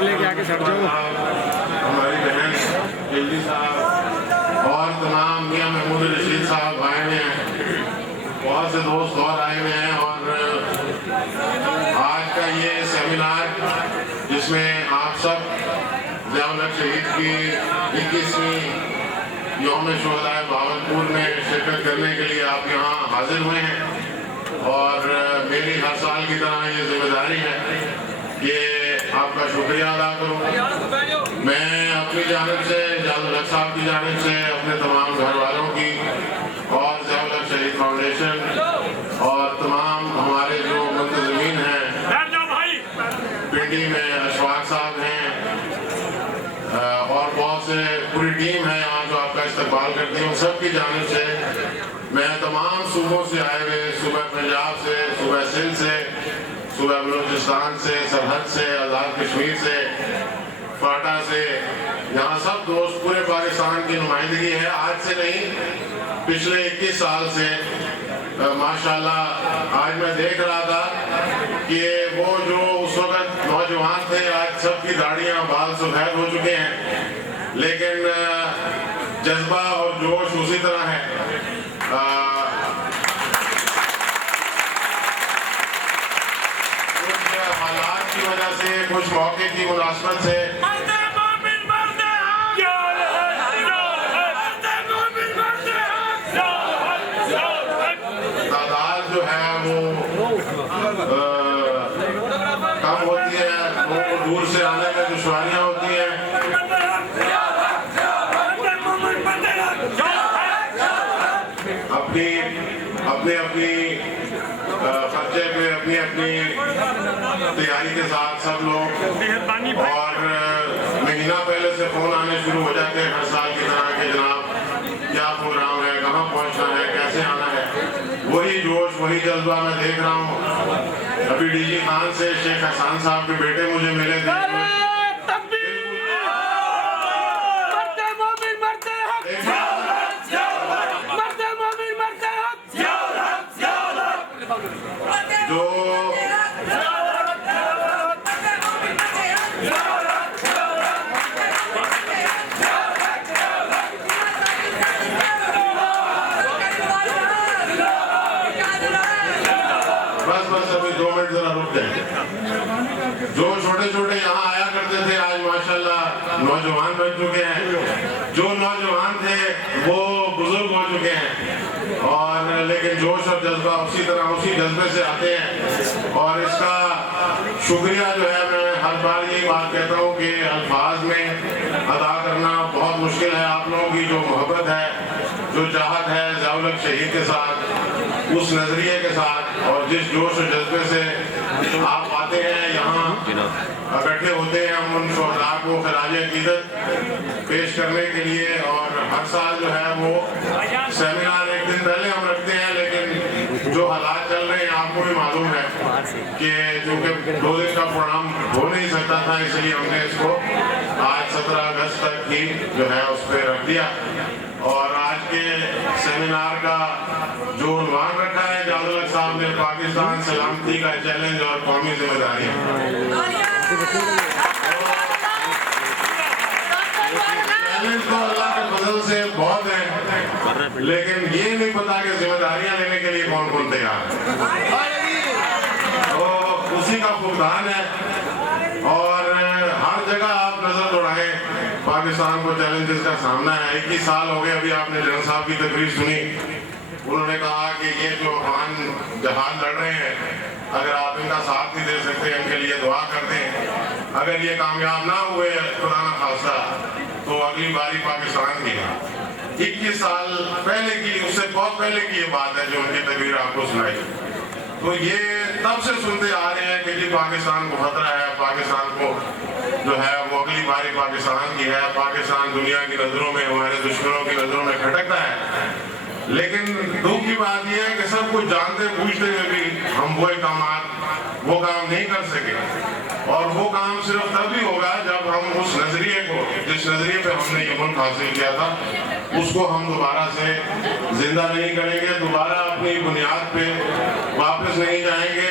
لے کے آگے چڑھ جاؤ. ہماری بہن جلدی صاحب اور تمام میاں محمود رشید صاحب آئے ہوئے ہیں. بہت سے دوست اور آئے ہوئے ہیں. اور آج کا یہ سیمینار جس میں آپ سب ضیاء الحق شہید کی 21ویں یوم شہداء بہاولپور میں شرکت کرنے کے لیے آپ یہاں حاضر ہوئے ہیں. اور میری ہر سال کی طرح یہ ذمہ داری ہے کہ آپ کا شکریہ ادا کروں. میں اپنی جانب سے ضیاء الحق صاحب کی جانب سے اپنے تمام گھر والوں کی اور ضیاء الحق شہید فاؤنڈیشن اور تمام ہمارے جو منتظمین ہیں پنڈی میں اشفاق صاحب ہیں اور بہت سے پوری ٹیم ہے یہاں جو آپ کا استقبال کرتی ہوں, سب کی جانب سے میں تمام صوبوں سے آئے ہوئے, صوبہ پنجاب سے, صوبہ سندھ سے, صوبہ بلوچستان سے, سرحد سے, آزاد کشمیر سے, فاٹا سے, یہاں سب دوست پورے پاکستان کی نمائندگی ہے. آج سے نہیں, پچھلے 21 سال سے ماشاءاللہ. آج میں دیکھ رہا تھا کہ وہ جو اس وقت نوجوان تھے آج سب کی داڑیاں بال سفید ہو چکے ہیں, لیکن جذبہ اور جوش اسی طرح ہے. کچھ حالات کی وجہ سے, کچھ موقع کی مناسبت سے تعداد جو ہے وہ کم ہوتی ہے, لوگوں کو دور سے آنے میں دشواریاں ہوتی ہیں. اپنی خرچے پہ اپنی تیاری کے ساتھ سب لوگ, اور مہینہ پہلے سے فون آنے شروع ہو جاتے ہیں ہر سال کی طرح کہ جناب کیا پروگرام ہے, کہاں پہنچنا ہے, کیسے آنا ہے. وہی جوش, وہی جذبہ میں دیکھ رہا ہوں. ابھی ڈی جی خان سے شیخ حسان صاحب کے بیٹے مجھے ملے تھے. بس ابھی 2 منٹ ذرا رک جائیں. جو چھوٹے چھوٹے یہاں آیا کرتے تھے آج ماشاءاللہ نوجوان بن چکے ہیں. جو نوجوان تھے وہ بزرگ ہو چکے ہیں, اور لیکن جوش اور جذبہ اسی طرح اسی جذبے سے آتے ہیں. اور اس کا شکریہ جو ہے میں ہر بار یہی بات کہتا ہوں کہ الفاظ میں ادا کرنا بہت مشکل ہے. آپ لوگوں کی جو محبت ہے, جو چاہت ہے ضیاء الحق شہید کے ساتھ, اس نظریے کے ساتھ, اور جس جوش و جذبے سے آپ آتے ہیں یہاں اکٹھے ہوتے ہیں ہم ان شہداء کو خراج عقیدت پیش کرنے کے لیے. اور ہر سال جو ہے وہ سیمینار ایک دن پہلے ہم رکھتے ہیں, لیکن جو حالات چل رہے ہیں آپ کو بھی معلوم ہے کہ کیونکہ 2 دن کا پروگرام ہو نہیں سکتا تھا, اس لیے ہم نے اس کو آج 17 اگست تک ہی جو ہے اس پہ رکھ دیا. اور آج کے سیمینار کا جو عنوان رکھا ہے ضیاء الحق صاحب نے, پاکستان سلامتی کا چیلنج اور قومی ذمہ داریاں. چیلنج تو اللہ کے فضل سے بہت ہیں, لیکن یہ نہیں پتا کہ ذمہ داریاں لینے کے لیے کون کون تیار ہے. تو اسی کا فقدان ہے. اور ہر جگہ آپ نظر دوڑائیں, پاکستان کو چیلنجز کا سامنا ہے. 21 سال ہو گئے. ابھی آپ نے جنرل صاحب کی تقریر سنی, انہوں نے کہا کہ یہ جو افغان جہاد لڑ رہے ہیں, اگر آپ ان کا ساتھ نہیں دے سکتے ان کے لیے دعا کر دیں. اگر یہ کامیاب نہ ہوئے خدا نہ خواستہ تو اگلی باری پاکستان کی ہے. 21 سال پہلے کی, اس سے بہت پہلے کی یہ بات ہے جو ان کی تقریر آپ کو سنائی. تو یہ تب سے سنتے آ رہے ہیں کہ جی پاکستان کو خطرہ ہے, پاکستان کو جو ہے وہ اگلی باری پاکستان کی ہے, پاکستان دنیا کی نظروں میں, ہمارے دشمنوں کی نظروں میں کھٹکتا ہے. لیکن دکھ کی بات یہ ہے کہ سب کچھ جانتے پوچھتے ہوئے بھی ہم وہ کام نہیں کر سکے. اور وہ کام صرف تب ہی ہوگا جب ہم اس نظریے کو, جس نظریے پہ ہم نے یہ ملک حاصل کیا تھا, اس کو ہم دوبارہ سے زندہ نہیں کریں گے, دوبارہ اپنی بنیاد پہ واپس نہیں جائیں گے.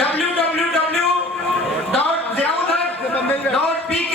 www.ziaulhaq.pk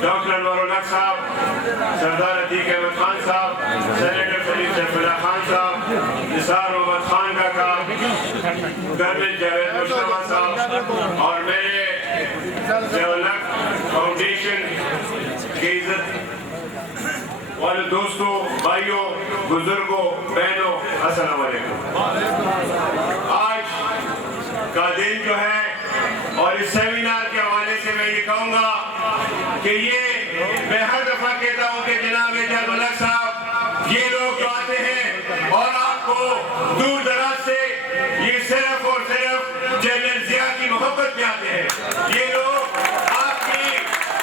ڈاکٹر انور الحق صاحب, سردار عتیق احمد خان صاحب, سینیٹر خلیل سیف اللہ خان صاحب, نثار محمد خان کاکا, کرنل جاوید مشتبہ صاحب, اور میرے ضیاء الحق فاؤنڈیشن کے عزت والے دوستوں, بھائیوں, بزرگوں, بہنوں, السلام علیکم. آج کا دن جو ہے, اور اس سیمینار کے حوالے سے میں یہ کہوں گا کہ یہ میں ہر دفعہ کہتا ہوں کہ جناب اعجاز الحق صاحب, یہ لوگ جو آتے ہیں اور آپ کو دور دراز سے یہ صرف اور صرف جنرل ضیاء کی محبت میں آتے ہیں. یہ لوگ آپ کی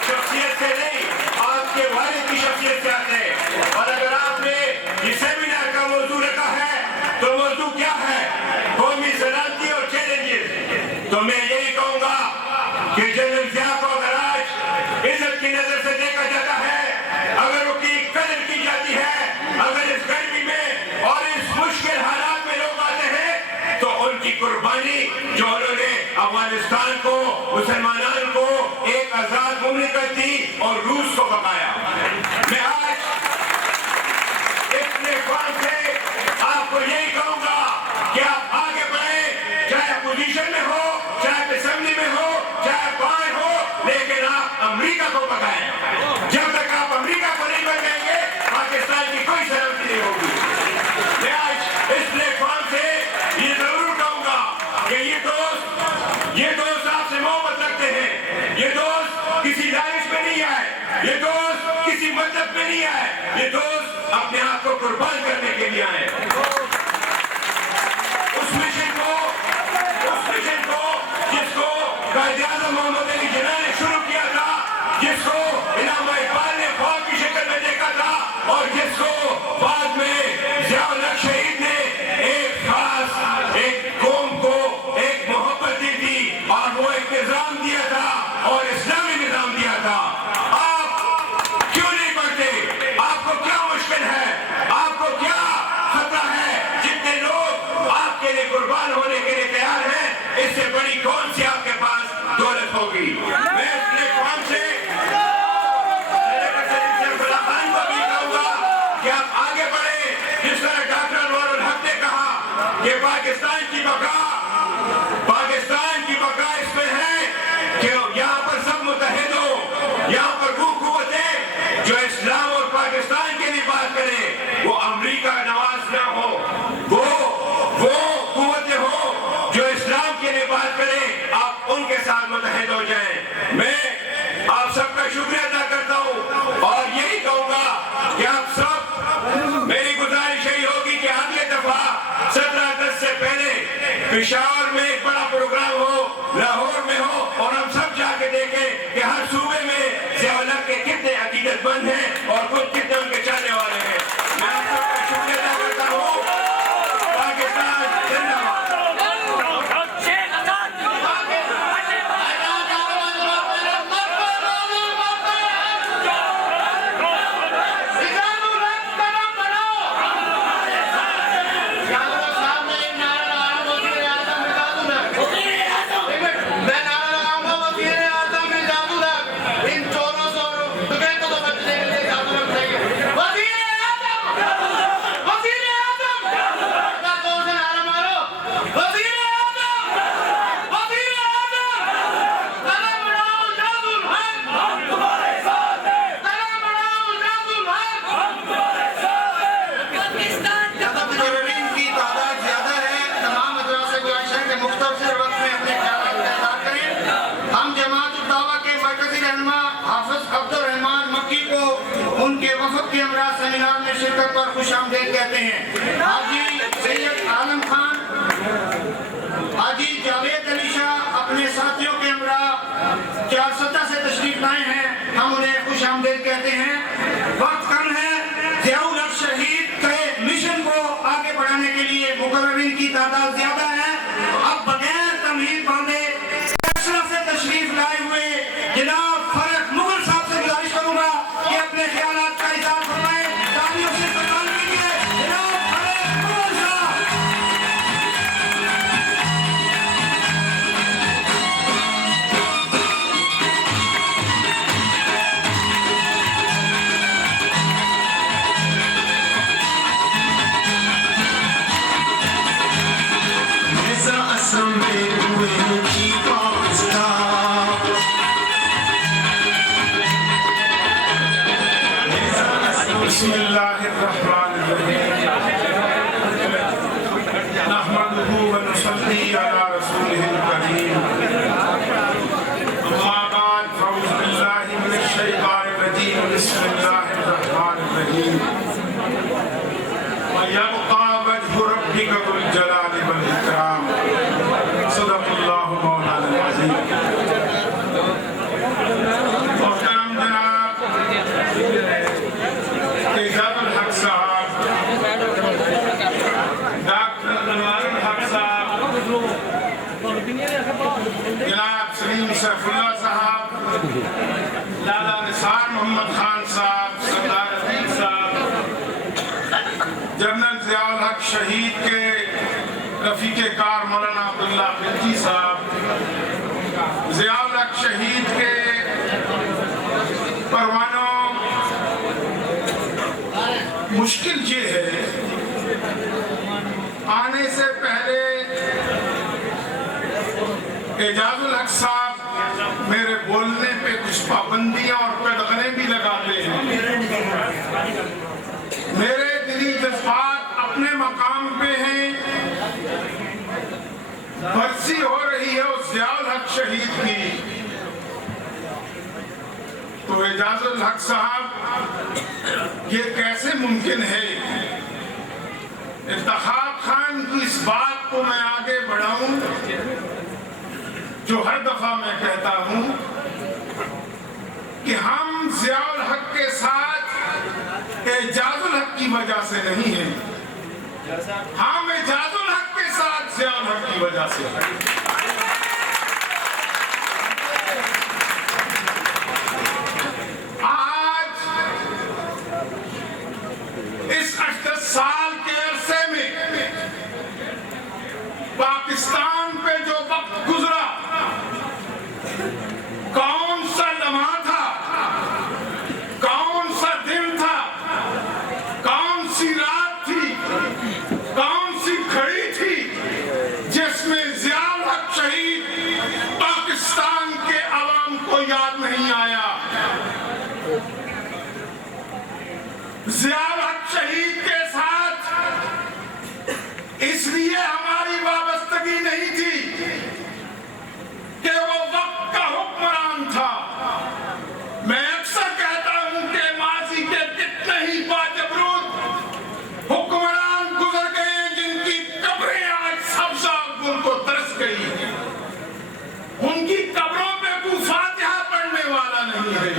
شخصیت سے نہیں, آپ کے والد کی شخصیت سے آتے ہیں. اور اگر آپ نے یہ سیمینار کا موضوع رکھا ہے تو موضوع کیا ہے؟ قومی سلامتی اور چیلنجز. تو میں یہی کہوں گا کہ جنرل ضیاء کو اگر آج عزت کی نظر سے دیکھا جاتا ہے, اگر ان کی قدر کی جاتی ہے, اگر اس گرمی میں اور اس مشکل حالات میں لوگ آتے ہیں, تو ان کی قربانی جو انہوں نے افغانستان کو, مسلمانان کو ایک آزاد مملکت دی اور روس کو بقایا. میں آج اس پلیٹفارم سے آپ کو یہی کہوں گا کہ آپ آگے بڑھیں, چاہے اپوزیشن میں ہو, چاہے اسمبلی میں ہو, چاہے بائیں ہو, لیکن آپ امریکہ کو بقائیں. جب تک آپ امریکہ کو نہیں بقائیں گے, پاکستان کی کوئی سلامتی نہیں ہوگی. میں آج اس پلیٹفارم سے یہ ضرور کہوں گا کہ یہ دوست آپ سے محبت رکھتے ہیں. یہ دوست کسی داعش میں نہیں آئے, یہ دوست کسی مذہب میں نہیں آئے, یہ دوست اپنے آپ کو قربان کرنے کے لیے آئے. اس مشن کو جس کو قائد اعظم محمد علی جناح نے شروع کیا تھا, جس کو علامہ اقبال نے خواب کی شکل میں دیکھا تھا, اور جس کو بعد میں ضیاء الحق شہید نے ایک خاص ایک قوم کو ایک محبت دی تھی, اور وہ ایک نظام دیا تھا, اور اسلامی نظام دیا تھا. آپ کیوں نہیں پڑھتے؟ آپ کو کیا مشکل ہے؟ آپ کو کیا خطرہ ہے؟ جتنے لوگ آپ کے لیے قربان ہونے کے لیے تیار ہیں, اس سے بڑی کون سی آپ کے پاس دولت ہوگی؟ میں اس پلیٹفارم سے خان کو بھی کہوں گا کہ آپ آگے بڑھیں. جس طرح ڈاکٹر انور الحق نے کہا کہ پاکستان کی بقا اس میں ہے کہ یہاں پر سب متحد ہو, یہاں پر وہ قوتیں جو اسلام اور پاکستان کے لیے بات کریں, وہ امریکہ نواز نہ ہو, وہ قوتیں ہو جو اسلام کے لیے بات کریں, آپ ان کے ساتھ متحد ہو جائیں. میں آپ سب کا شکریہ ادا کرتا ہوں, اور یہی کہوں گا کہ آپ سب, میری گزارش یہی ہوگی کہ اگلے دفعہ 17 اگست سے پہلے پشاور میں ایک بڑا پروگرام ہو, لاہور میں ہو, اور ہم سب جا کے دیکھیں کہ ہر صوبے میں ضیاء الحق کے کتنے عقیدت مند ہیں اور خود کتنے ان کے چاہنے والے ہیں. میں آپ سب کا شکریہ ادا کرتا ہوں. پاکستان زندہ باد. سیمینار میں شرکت پر خوش آمدید کہتے ہیں. حاجی سید عالم خان, حاجی جاوید علی شاہ اپنے ساتھیوں کے ہمراہ 4 سطح سے تشریف لائے ہیں, ہم انہیں خوش آمدید کہتے ہیں. وقت کم ہے, ضیاء الحق شہید کے مشن کو آگے بڑھانے کے لیے مقررین کی تعداد زیادہ ہے. اب بغیر تمہید باندھے سے تشریف لائے ہوئے جناب فرق مغل صاحب سے گزارش کروں گا کہ اپنے خیالات کا اظہار فرمائیں. تالیوں سے استقبال کیجیے جناب فرق مغل صاحب. بسم اللہ الرحمن الرحیم نحمدہ ونصلی علی رسولہ الکریم اما بعد فاعوذ باللہ من الشیطان الرجیم بسم اللہ الرحمن الرحیم وَيَبْقَى وَجْهُ رَبِّكَ ذُو الْجَلَالِ وَالْإِكْرَامِ صدق اللہ مولانا العظیم. محترم جناب اعجاز الحق صاحب، ڈاکٹر انوار الحق صاحب، جناب سلیم سیف اللہ صاحب، لالا نثار محمد خان صاحب، سردار عزیز صاحب، جنرل ضیاء الحق شہید کے رفیق کار مولانا عبداللہ خلجی صاحب، ضیاء الحق شہید کے پروانوں، مشکل یہ ہے آنے سے پہلے اعجاز الحق صاحب میرے بولنے پہ کچھ پابندیاں اور قدغنے بھی لگاتے ہیں. میرے دلی جذبات اپنے مقام پہ ہیں. برسی ہو رہی ہے اس ضیاء الحق شہید کی، تو اعجاز الحق صاحب یہ کیسے ممکن ہے انتخاب خان کی اس بات کو میں آگے بڑھاؤں جو ہر دفعہ میں کہتا ہوں کہ ہم ضیاء الحق کے ساتھ اعجاز الحق کی وجہ سے نہیں ہیں، ہم اعجاز الحق کے ساتھ ضیاء الحق کی وجہ سے ہیں. آج اس 8 سال کے عرصے میں پاکستان پہ جو وقت گزرا، کون سا لمحہ تھا، کون سا دن تھا، کون سی رات تھی، کون سی گھڑی تھی جس میں ضیاء الحق شہید پاکستان کے عوام کو یاد نہیں آیا. ضیاء الحق شہید کے ساتھ اس لیے ہماری وابستگی نہیں تھی کہ وہ وقت کا حکمران تھا. میں اکثر کہتا ہوں کہ ماضی کے کتنے ہی باجبروت حکمران گزر گئے جن کی قبریں آج سبزہ گل کو ترس گئی ہیں. ان کی قبروں پہ کوئی فاتحہ پڑھنے والا نہیں ہے.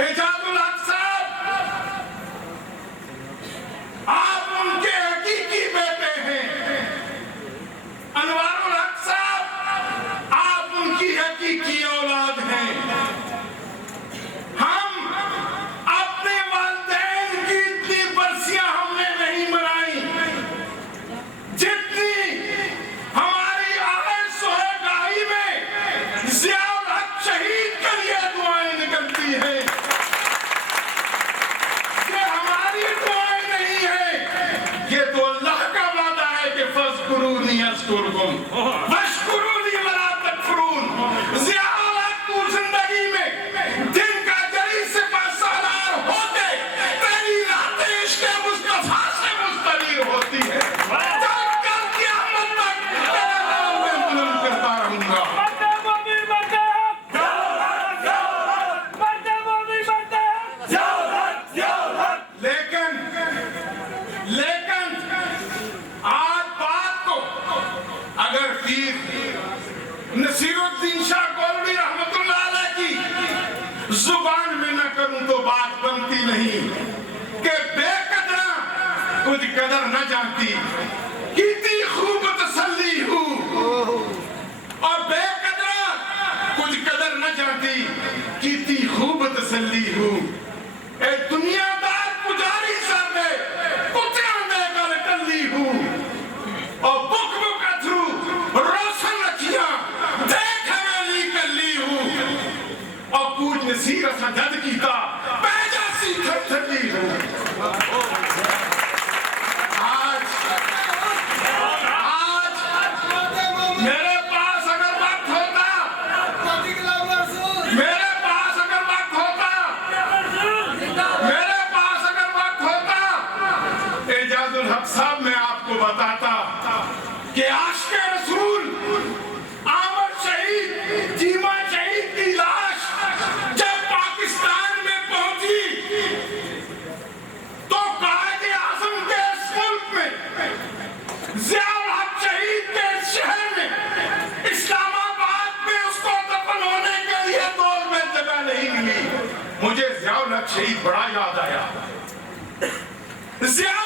اعجاز الحق صاحب آپ ان کے حقیقی بیٹے ہیں. انوار الحق صاحب آپ ان کی حقیقی اولاد ہیں. ہم اپنے والدین کی اتنی برسیاں ہم نے نہیں منائی جتنی ہماری آہت سہیگاہی میں ضیاء الحق شہید کے لیے دعائیں نکلتی ہیں. یہ ہماری دعائیں نہیں ہیں، یہ تو اللہ کا وعدہ ہے کہ فَاذْكُرُونِي أَذْكُرْكُمْ وَاشْكُرُوا لِي وَلَا تَكْفُرُونَ. ضیاء الحق کو زندگی میں دن کا جری سپہ سالار ہوتے تیری راتیں عشق مصطفیٰ سے مستنیر ہوتی ہے. جب کل قیامت تک تیرا نام میں بلند کرتا رہوں گا. لیکن آج بات کو اگر پیر نصیر الدین شاہ گولوی رحمت اللہ علیہ کی زبان میں نہ کروں تو بات بنتی نہیں کہ بے قدرہ کچھ قدر نہ جانتی کیتی خوب تسلی ہوں، اور بے قدرہ کچھ قدر نہ جانتی کیتی خوب تسلی ہوں. اے دنیا دار پجاری سامنے کتیاں دے کر ٹلی ہوں، اور بک بک اتھرو روشن رکھیاں دیکھ حویلی کلی ہوں، اور کچھ نصیر اسا جد کیتا پیجا سی تھر تھلی ہوں. آج میرے پاس اگر وقت ہوتا عورت شہید بڑا یاد آیا. ضیاء